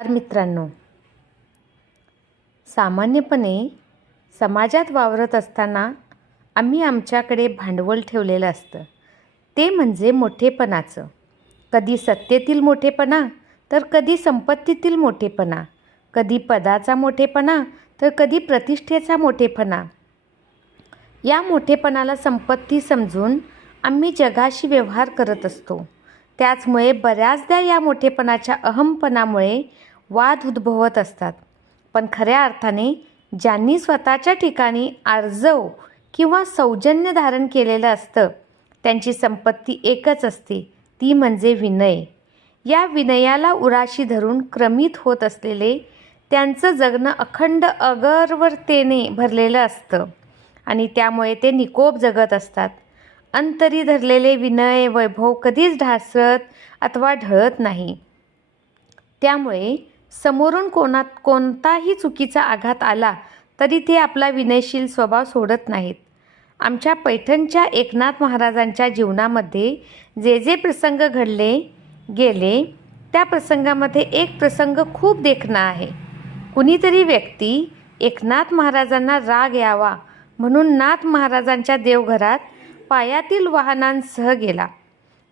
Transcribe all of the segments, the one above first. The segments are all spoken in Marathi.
तर मित्रांनो. सामान्यपणे समाजात वावरत असताना आम्ही आमच्याकडे भांडवल ठेवलेलं असतं. ते म्हणजे मोठेपणाचं. कधी सत्तेतील मोठेपणा तर कधी संपत्तीतील मोठेपणा. कधी पदाचा मोठेपणा तर कधी प्रतिष्ठेचा मोठेपणा. या मोठेपणाला संपत्ती समजून आम्ही जगाशी व्यवहार करत असतो. त्याचमुळे बऱ्याचदा या मोठेपणाच्या अहमपणामुळे वाद उद्भवत असतात. पण खऱ्या अर्थाने ज्यांनी स्वतःच्या ठिकाणी आर्जव किंवा सौजन्य धारण केलेलं असतं त्यांची संपत्ती एकच असते ती म्हणजे विनय. या विनयाला उराशी धरून क्रमित होत असलेले त्यांचं जगणं अखंड अगरवरतेने भरलेलं असतं आणि त्यामुळे ते निकोप जगत असतात. अंतरी धरलेले विनय वैभव कधीच ढासळत अथवा ढळत नाही. त्यामुळे समोरून कोणात कोणताही चुकीचा आघात आला तरी ते आपला विनयशील स्वभाव सोडत नाहीत. आमच्या पैठणच्या एकनाथ महाराजांच्या जीवनामध्ये जे जे प्रसंग घडले गेले त्या प्रसंगामध्ये एक प्रसंग खूप देखणा आहे. कुणीतरी व्यक्ती एकनाथ महाराजांना राग यावा म्हणून नाथ महाराजांच्या देवघरात पायातील वाहनांसह गेला.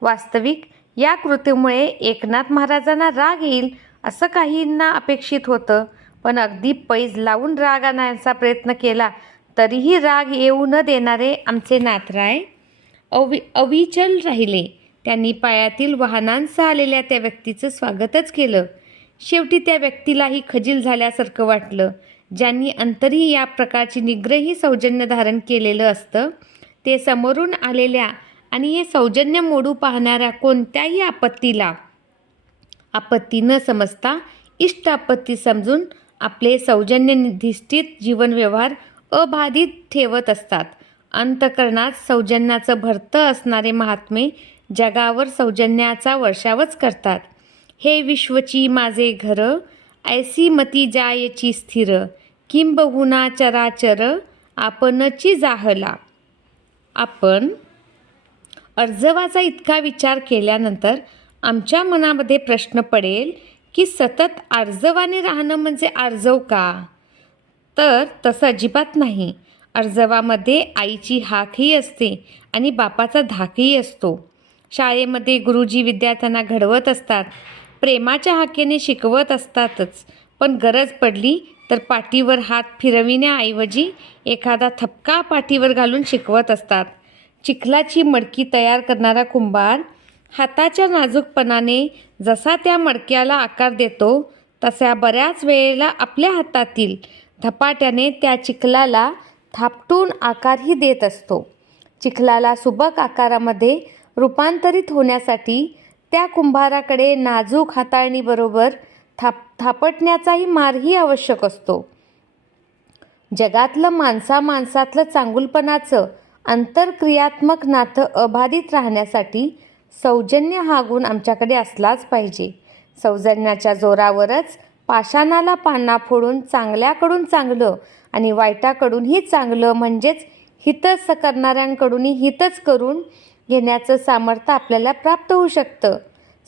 वास्तविक या कृतीमुळे एकनाथ महाराजांना राग येईल असं काहींना अपेक्षित होतं. पण अगदी पैज लावून राग आणण्याचा प्रयत्न केला तरीही राग येऊ न देणारे आमचे नाथराय अवि अविचल राहिले. त्यांनी पायातील वाहनांसह आलेल्या त्या व्यक्तीचं स्वागतच केलं. शेवटी त्या व्यक्तीलाही खजील झाल्यासारखं वाटलं. ज्यांनी अंतरही या प्रकारची निग्रही सौजन्य धारण केलेलं असतं ते समोरून आलेल्या आणि हे सौजन्य मोडू पाहणाऱ्या कोणत्याही आपत्तीला आपत्ती न समजता इष्ट आपत्ती समजून आपले सौजन्य निधिष्ठित जीवनव्यवहार अबाधित ठेवत असतात. अंतकरणात सौजन्याचं भरतं असणारे महात्मे जगावर सौजन्याचा वर्षावच करतात. हे विश्वची माझे घर ऐसी मती जायची स्थिर किंबहुना चराचर आपणची जाहला. आपण अर्जवाचा इतका विचार केल्यानंतर आमच्या मनामध्ये प्रश्न पडेल की सतत आर्जवाने राहणं म्हणजे आर्जव का? तर तसं अजिबात नाही. अर्जवामध्ये आईची हाकही असते आणि बापाचा धाकही असतो. शाळेमध्ये गुरुजी विद्यार्थ्यांना घडवत असतात. प्रेमाच्या हाकेने शिकवत असतातच. पण गरज पडली तर पाठीवर हात फिरविण्याऐवजी एखादा थपका पाठीवर घालून शिकवत असतात. चिखलाची मडकी तयार करणारा कुंभार हाताच्या नाजूकपणाने जसा त्या मडक्याला आकार देतो तसा बऱ्याच वेळेला आपल्या हातातील धपाट्याने त्या चिखलाला थापटून आकारही देत असतो. चिखलाला सुबक आकारामध्ये रूपांतरित होण्यासाठी त्या कुंभाराकडे नाजूक हाताळणीबरोबर थाप थापटण्याचाही मारही आवश्यक असतो. जगातलं माणसा माणसातलं चांगुलपणाचं आंतरक्रियात्मक नातं अबाधित राहण्यासाठी सौजन्य हा गुण आमच्याकडे असलाच पाहिजे. सौजन्याच्या जोरावरच पाषाणाला पाना फोडून चांगल्याकडून चांगलं आणि वाईटाकडूनही चांगलं म्हणजेच हितच करणाऱ्यांकडूनही हितच करून घेण्याचं सामर्थ्य आपल्याला प्राप्त होऊ शकतं.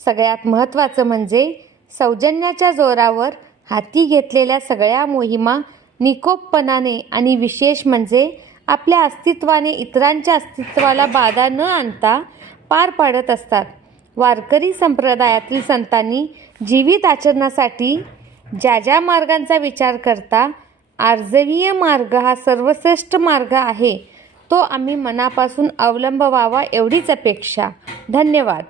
सगळ्यात महत्त्वाचं म्हणजे सौजन्याच्या जोरावर हाती घेतलेल्या सगळ्या मोहिमा निकोपपणाने आणि विशेष म्हणजे आपल्या अस्तित्वाने इतरांच्या अस्तित्वाला बाधा न आणता पार पाडत असतात. वारकरी संप्रदायातील संतांनी जीवित आचरणासाठी ज्या ज्या मार्गांचा विचार करता आर्जवीय मार्ग हा सर्वश्रेष्ठ मार्ग आहे तो आम्ही मनापासून अवलंबवावा एवढीच अपेक्षा. धन्यवाद.